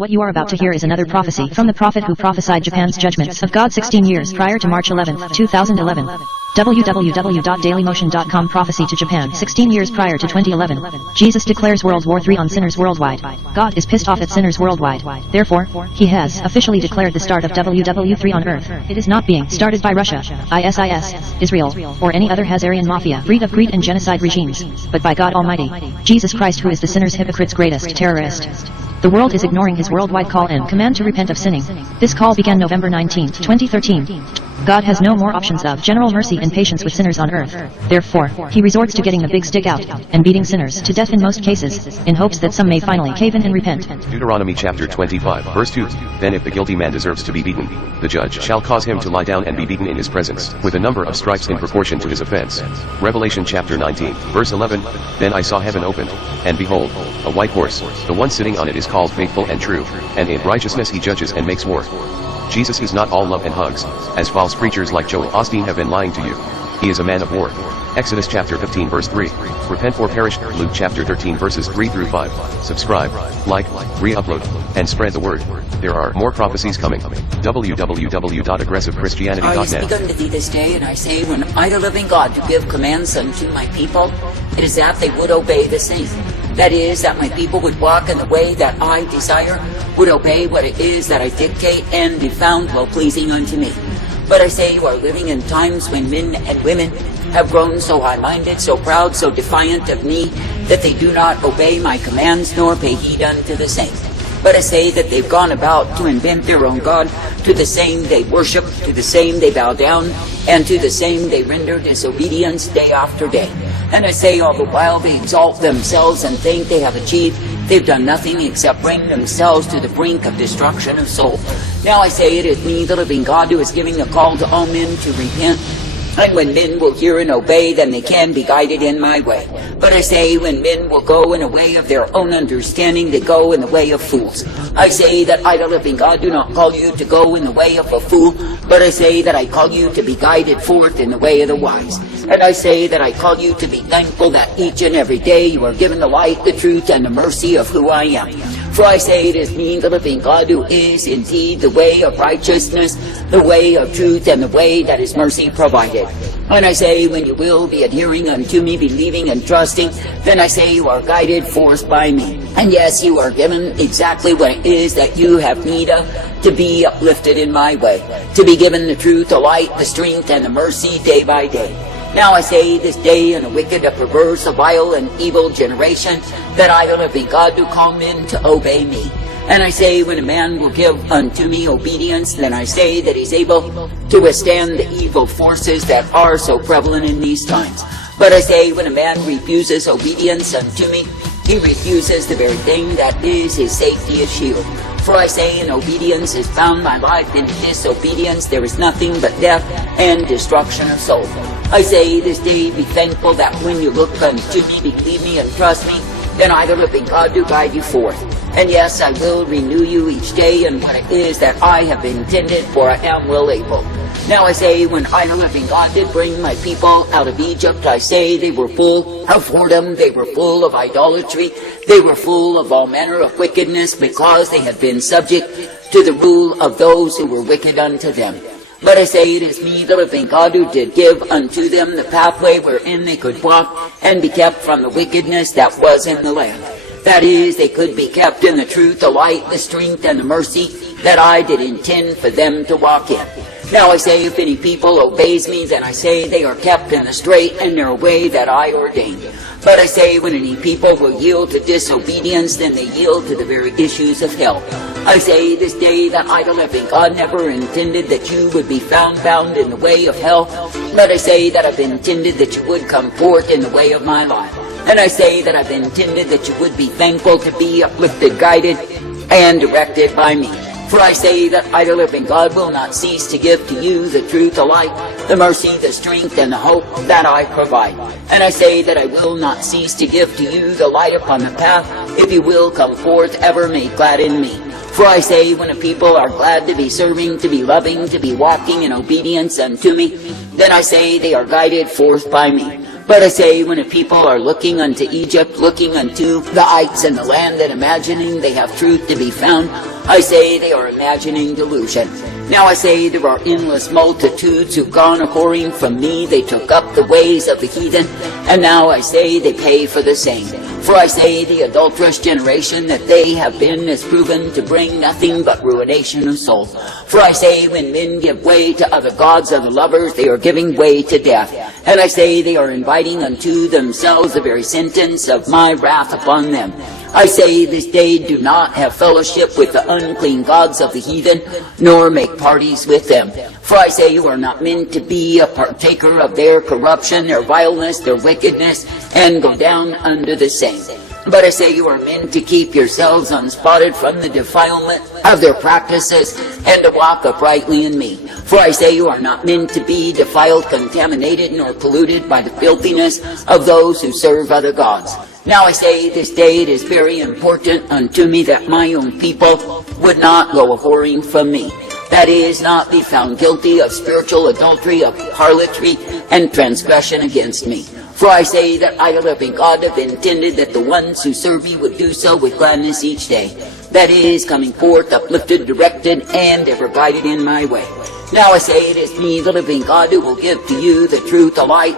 What you are about to hear is another prophecy from the prophet who prophesied Japan's judgments of God 16 years prior to March 11, 2011. www.dailymotion.com Prophecy to Japan 16 years prior to 2011. Jesus declares World War III on sinners worldwide. God is pissed off at sinners worldwide. Therefore, he has officially declared the start of WW3 on Earth. It is not being started by Russia, ISIS, Israel, or any other Khazarian Mafia breed of greed and genocide regimes, but by God Almighty, Jesus Christ, who is the sinner's hypocrite's greatest terrorist. The world is ignoring his worldwide call and command to repent of sinning. This call began November 19, 2013. God has no more options of general mercy and patience with sinners on earth. Therefore, he resorts to getting the big stick out and beating sinners to death in most cases, in hopes that some may finally cave in and repent. Deuteronomy chapter 25, verse 2. Then if the guilty man deserves to be beaten, the judge shall cause him to lie down and be beaten in his presence, with a number of stripes in proportion to his offense. Revelation chapter 19, verse 11. Then I saw heaven opened, and behold, a white horse. The one sitting on it is called Faithful and True, and in righteousness he judges and makes war. Jesus is not all love and hugs, as false preachers like Joel Osteen have been lying to you. He is a man of war. Exodus chapter 15 verse 3. Repent or perish. Luke chapter 13 verses 3 through 5. Subscribe, like, re-upload, and spread the word. There are more prophecies coming. www.aggressivechristianity.net. I speak unto thee this day, and I say, when I, the living God, do give commands unto my people, it is that they would obey the same. That is, that my people would walk in the way that I desire, would obey what it is that I dictate, and be found well-pleasing unto me. But I say, you are living in times when men and women have grown so high-minded, so proud, so defiant of me, that they do not obey my commands, nor pay heed unto the same. But I say that they've gone about to invent their own God. To the same they worship, to the same they bow down, and to the same they render disobedience day after day. And I say, all the while they exalt themselves and think they have achieved, they've done nothing except bring themselves to the brink of destruction of soul. Now I say, it is me, the living God, who is giving a call to all men to repent. And when men will hear and obey, then they can be guided in my way. But I say, when men will go in a way of their own understanding, they go in the way of fools. I say that I, the living God, do not call you to go in the way of a fool, but I say that I call you to be guided forth in the way of the wise. And I say that I call you to be thankful that each and every day you are given the light, the truth, and the mercy of who I am. For I say, it is me, the living God, who is indeed the way of righteousness, the way of truth, and the way that is mercy provided. And I say, when you will be adhering unto me, believing and trusting, then I say you are guided forth by me. And yes, you are given exactly what it is that you have need of, to be uplifted in my way, to be given the truth, the light, the strength, and the mercy day by day. Now I say this day, in a wicked, a perverse, a vile, and evil generation, that I, the living God, do call men to obey me. And I say, when a man will give unto me obedience, then I say that he's able to withstand the evil forces that are so prevalent in these times. But I say, when a man refuses obedience unto me, he refuses the very thing that is his safety, his shield. For I say, in obedience is found my life, in disobedience there is nothing but death and destruction of soul. I say this day, be thankful that when you look unto me, believe me and trust me, then I, the living God, do guide you forth. And yes, I will renew you each day in what it is that I have intended, for I am well able. Now I say, when I, the living God, did bring my people out of Egypt, I say they were full of whoredom, they were full of idolatry, they were full of all manner of wickedness, because they had been subject to the rule of those who were wicked unto them. But I say, it is me, the living God, who did give unto them the pathway wherein they could walk and be kept from the wickedness that was in the land. That is, they could be kept in the truth, the light, the strength, and the mercy that I did intend for them to walk in. Now I say, if any people obeys me, then I say they are kept in the straight and narrow way that I ordained. But I say, when any people will yield to disobedience, then they yield to the very issues of hell. I say this day that I, the living God, never intended that you would be found bound in the way of hell, but I say that I've intended that you would come forth in the way of my life. And I say that I've intended that you would be thankful to be uplifted, guided, and directed by me. For I say that I, the living God, will not cease to give to you the truth, the light, the mercy, the strength, and the hope that I provide. And I say that I will not cease to give to you the light upon the path, if you will come forth ever made glad in me. For I say, when a people are glad to be serving, to be loving, to be walking in obedience unto me, then I say they are guided forth by me. But I say, when a people are looking unto Egypt, looking unto the heights and the land, and imagining they have truth to be found, I say they are imagining delusion. Now I say there are endless multitudes who've gone a-whoring from me. They took up the ways of the heathen, and now I say they pay for the same. For I say the adulterous generation that they have been is proven to bring nothing but ruination of soul. For I say when men give way to other gods, other lovers, they are giving way to death. And I say they are inviting unto themselves the very sentence of my wrath upon them. I say this day do not have fellowship with the unclean gods of the heathen, nor make parties with them. For I say you are not meant to be a partaker of their corruption, their vileness, their wickedness, and go down under the same. But I say you are meant to keep yourselves unspotted from the defilement of their practices, and to walk uprightly in me. For I say you are not meant to be defiled, contaminated, nor polluted by the filthiness of those who serve other gods. Now I say this day it is very important unto me that my own people would not go a-whoring from me. That is, not be found guilty of spiritual adultery, of harlotry, and transgression against me. For I say that I, the living God, have intended that the ones who serve me would do so with gladness each day. That is, coming forth, uplifted, directed, and ever guided in my way. Now I say it is me, the living God, who will give to you the truth, the light,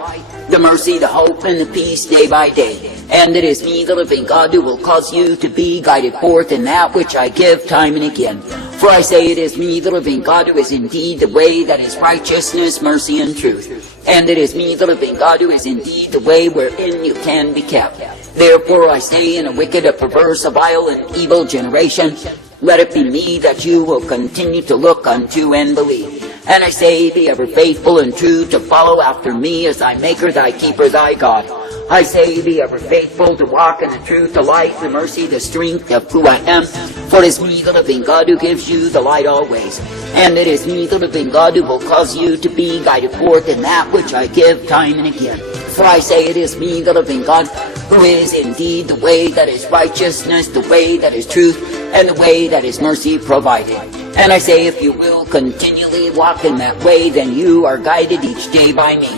the mercy, the hope, and the peace day by day. And it is me, the living God, who will cause you to be guided forth in that which I give time and again. For I say it is me, the living God, who is indeed the way that is righteousness, mercy, and truth. And it is me, the living God, who is indeed the way wherein you can be kept. Therefore I say, in a wicked, a perverse, a vile, and evil generation, let it be me that you will continue to look unto and believe. And I say, be ever faithful and true to follow after me as thy maker, thy keeper, thy God. I say, be ever faithful to walk in the truth, the light, the mercy, the strength of who I am. For it is me, the living God, who gives you the light always. And it is me, the living God, who will cause you to be guided forth in that which I give time and again. For I say it is me, the living God, who is indeed the way that is righteousness, the way that is truth, and the way that is mercy provided. And I say, if you will continually walk in that way, then you are guided each day by me.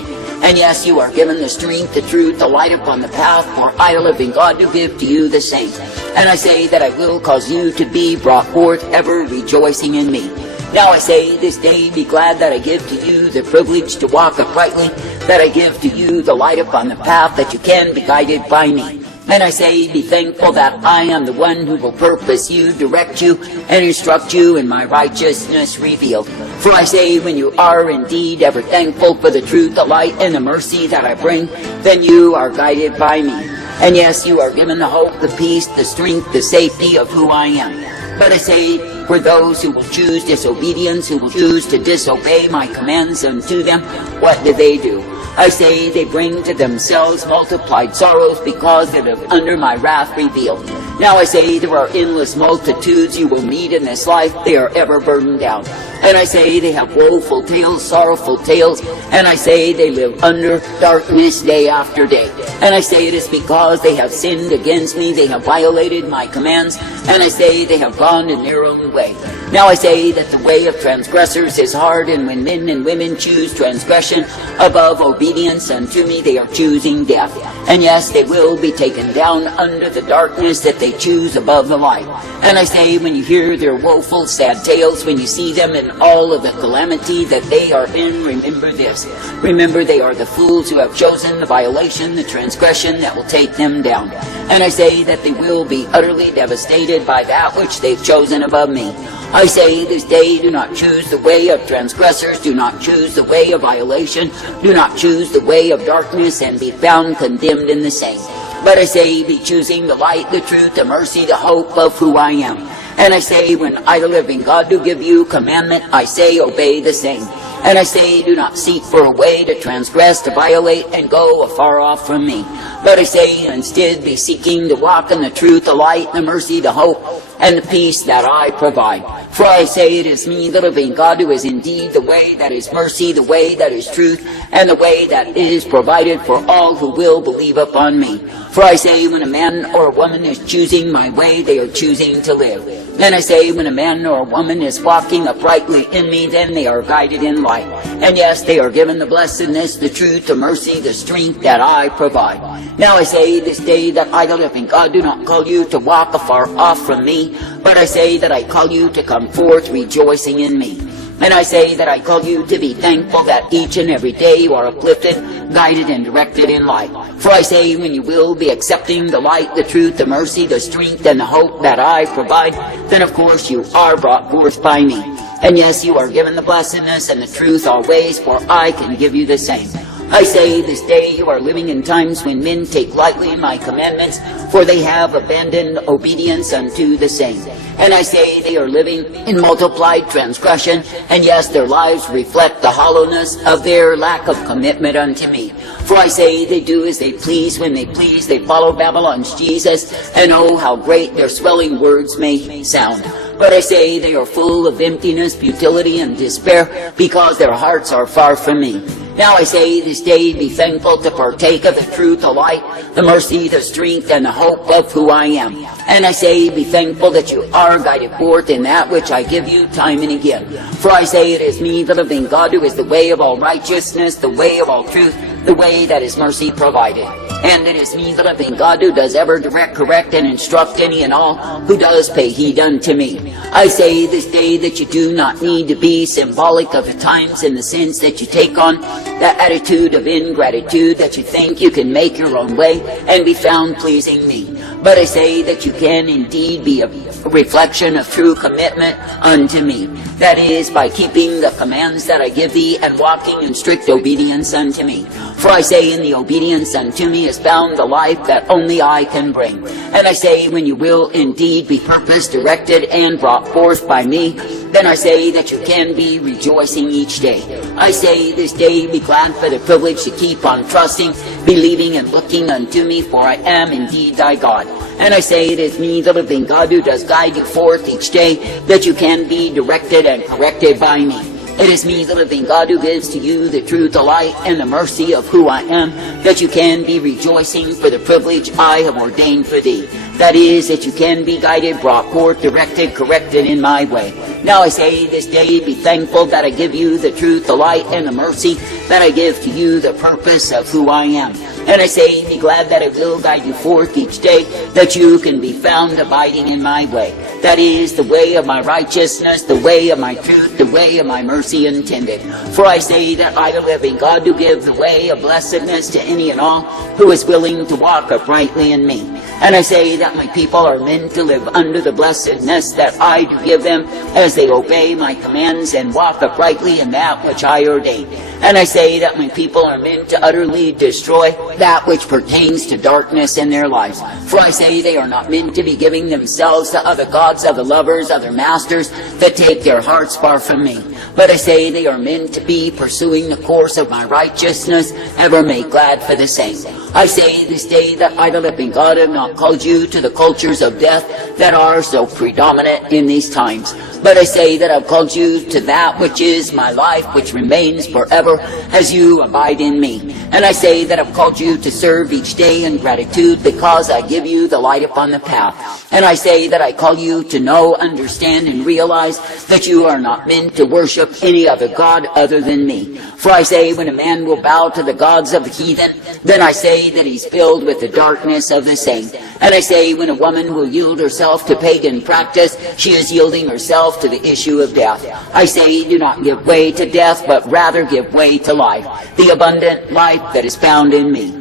And yes, you are given the strength, the truth, the light upon the path, for I, the living God, to give to you the same. And I say that I will cause you to be brought forth ever rejoicing in me. Now I say, this day be glad that I give to you the privilege to walk uprightly, that I give to you the light upon the path, that you can be guided by me. And I say, be thankful that I am the one who will purpose you, direct you, and instruct you in my righteousness revealed. For I say, when you are indeed ever thankful for the truth, the light, and the mercy that I bring, then you are guided by me. And yes, you are given the hope, the peace, the strength, the safety of who I am. But I say, for those who will choose disobedience, who will choose to disobey my commands unto them, what do? I say they bring to themselves multiplied sorrows because they live under my wrath revealed. Now I say there are endless multitudes you will meet in this life, they are ever burdened down. And I say they have woeful tales, sorrowful tales, and I say they live under darkness day after day. And I say it is because they have sinned against me, they have violated my commands, and I say they have gone in their own way. Now I say that the way of transgressors is hard, and when men and women choose transgression above obedience unto me, they are choosing death. And yes, they will be taken down under the darkness that they choose above the light. And I say, when you hear their woeful, sad tales, when you see them in all of the calamity that they are in, remember this. Remember they are the fools who have chosen the violation, the transgression that will take them down. And I say that they will be utterly devastated by that which they've chosen above me. I say this day, do not choose the way of transgressors, do not choose the way of violation, do not choose the way of darkness and be found condemned in the same. But I say, be choosing the light, the truth, the mercy, the hope of who I am. And I say, when I, the living God, do give you commandment, I say, obey the same. And I say, do not seek for a way to transgress, to violate, and go afar off from me. But I say, instead, be seeking to walk in the truth, the light, the mercy, the hope, and the peace that I provide. For I say, it is me, the living God, who is indeed the way that is mercy, the way that is truth, and the way that is provided for all who will believe upon me. For I say, when a man or a woman is choosing my way, they are choosing to live. And I say, when a man or a woman is walking uprightly in me, then they are guided in light. And yes, they are given the blessedness, the truth, the mercy, the strength that I provide. Now I say this day that I, the living God, do not call you to walk afar off from me, but I say that I call you to come forth rejoicing in me. And I say that I call you to be thankful that each and every day you are uplifted, guided, and directed in light. For I say, when you will be accepting the light, the truth, the mercy, the strength, and the hope that I provide, then of course you are brought forth by me. And yes, you are given the blessedness and the truth always, for I can give you the same. I say this day you are living in times when men take lightly my commandments, for they have abandoned obedience unto the same. And I say they are living in multiplied transgression, and yes, their lives reflect the hollowness of their lack of commitment unto me. For I say they do as they please when they please, they follow Babylon's Jesus, and oh, how great their swelling words may sound. But I say they are full of emptiness, futility, and despair, because their hearts are far from me. Now I say this day, be thankful to partake of the truth, the light, the mercy, the strength, and the hope of who I am. And I say, be thankful that you are guided forth in that which I give you time and again. For I say it is me, the living God, who is the way of all righteousness, the way of all truth, the way that is mercy provided. And it is me, the living God, who does ever direct, correct, and instruct any and all who does pay heed unto me. I say this day that you do not need to be symbolic of the times in the sense that you take on that attitude of ingratitude that you think you can make your own way and be found pleasing me. But I say that you can indeed be a reflection of true commitment unto me. That is, by keeping the commands that I give thee and walking in strict obedience unto me. For I say, in the obedience unto me is found the life that only I can bring. And I say, when you will indeed be purposed, directed, and brought forth by me, then I say that you can be rejoicing each day. I say this day, be glad for the privilege to keep on trusting, believing, and looking unto me, for I am indeed thy God. And I say it is me, the living God, who does guide you forth each day, that you can be directed and corrected by me. It is me, the living God, who gives to you the truth, the light, and the mercy of who I am, that you can be rejoicing for the privilege I have ordained for thee. That is, that you can be guided, brought forth, directed, corrected in my way. Now I say this day, be thankful that I give you the truth, the light, and the mercy, that I give to you the purpose of who I am. And I say, be glad that I will guide you forth each day, that you can be found abiding in my way. That is, the way of my righteousness, the way of my truth, the way of my mercy intended. For I say that I, the living God, do give the way of blessedness to any and all who is willing to walk uprightly in me. And I say that my people are meant to live under the blessedness that I do give them as they obey my commands and walk uprightly in that which I ordain. And I say that my people are meant to utterly destroy that which pertains to darkness in their lives. For I say they are not meant to be giving themselves to other gods, other lovers, other masters that take their hearts far from me. But I say they are meant to be pursuing the course of my righteousness, ever made glad for the same. I say this day that I, the living God, have not called you to the cultures of death that are so predominant in these times. But I say that I've called you to that which is my life, which remains forever as you abide in me. And I say that I've called you to serve each day in gratitude because I give you the light upon the path. And I say that I call you to know, understand, and realize that you are not meant to worship any other God other than me. For I say when a man will bow to the gods of the heathen, then I say that he's filled with the darkness of the same. And I say when a woman will yield herself to pagan practice, she is yielding herself to the issue of death. I say do not give way to death, but rather give way to life, the abundant life that is found in me.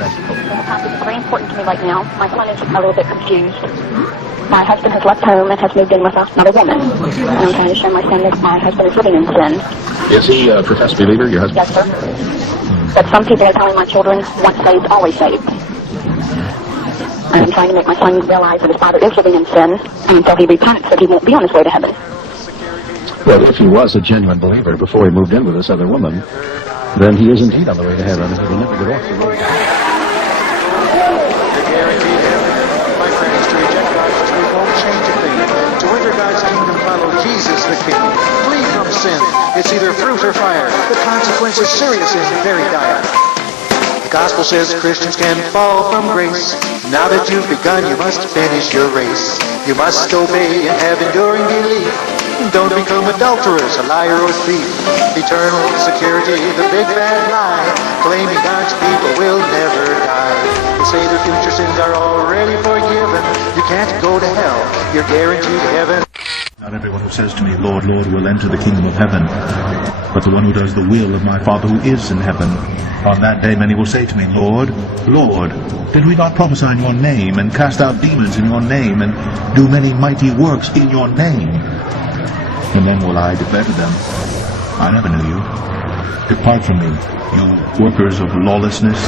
It's very important to me right now. My son is a little bit confused. My husband has left home and has moved in with another woman. And I'm trying to show my son that my husband is living in sin. Is he a professed believer, your husband? Yes, sir. But some people are telling my children, once saved, always saved. And I'm trying to make my son realize that his father is living in sin, and until he repents, that he won't be on his way to heaven. Well, if he was a genuine believer before he moved in with this other woman, then he is indeed on the way to heaven. He will never get off the road. My friends, to reject God's truth won't change a thing. To enter God's kingdom, follow Jesus the King. Flee from sin. It's either fruit or fire. The consequence is serious and very dire. The gospel says Christians can fall from grace. Now that you've begun, you must finish your race. You must obey and have enduring belief. Don't become adulterers, a liar or thief. Eternal security, the big bad lie. Claiming God's people will never die. They say their future sins are already forgiven. You can't go to hell, you're guaranteed heaven. Not everyone who says to me, Lord, Lord, will enter the kingdom of heaven, but the one who does the will of my Father who is in heaven. On that day many will say to me, Lord, Lord, did we not prophesy in your name, and cast out demons in your name, and do many mighty works in your name? And then will I declare to them, I never knew you. Depart from me, you workers of lawlessness.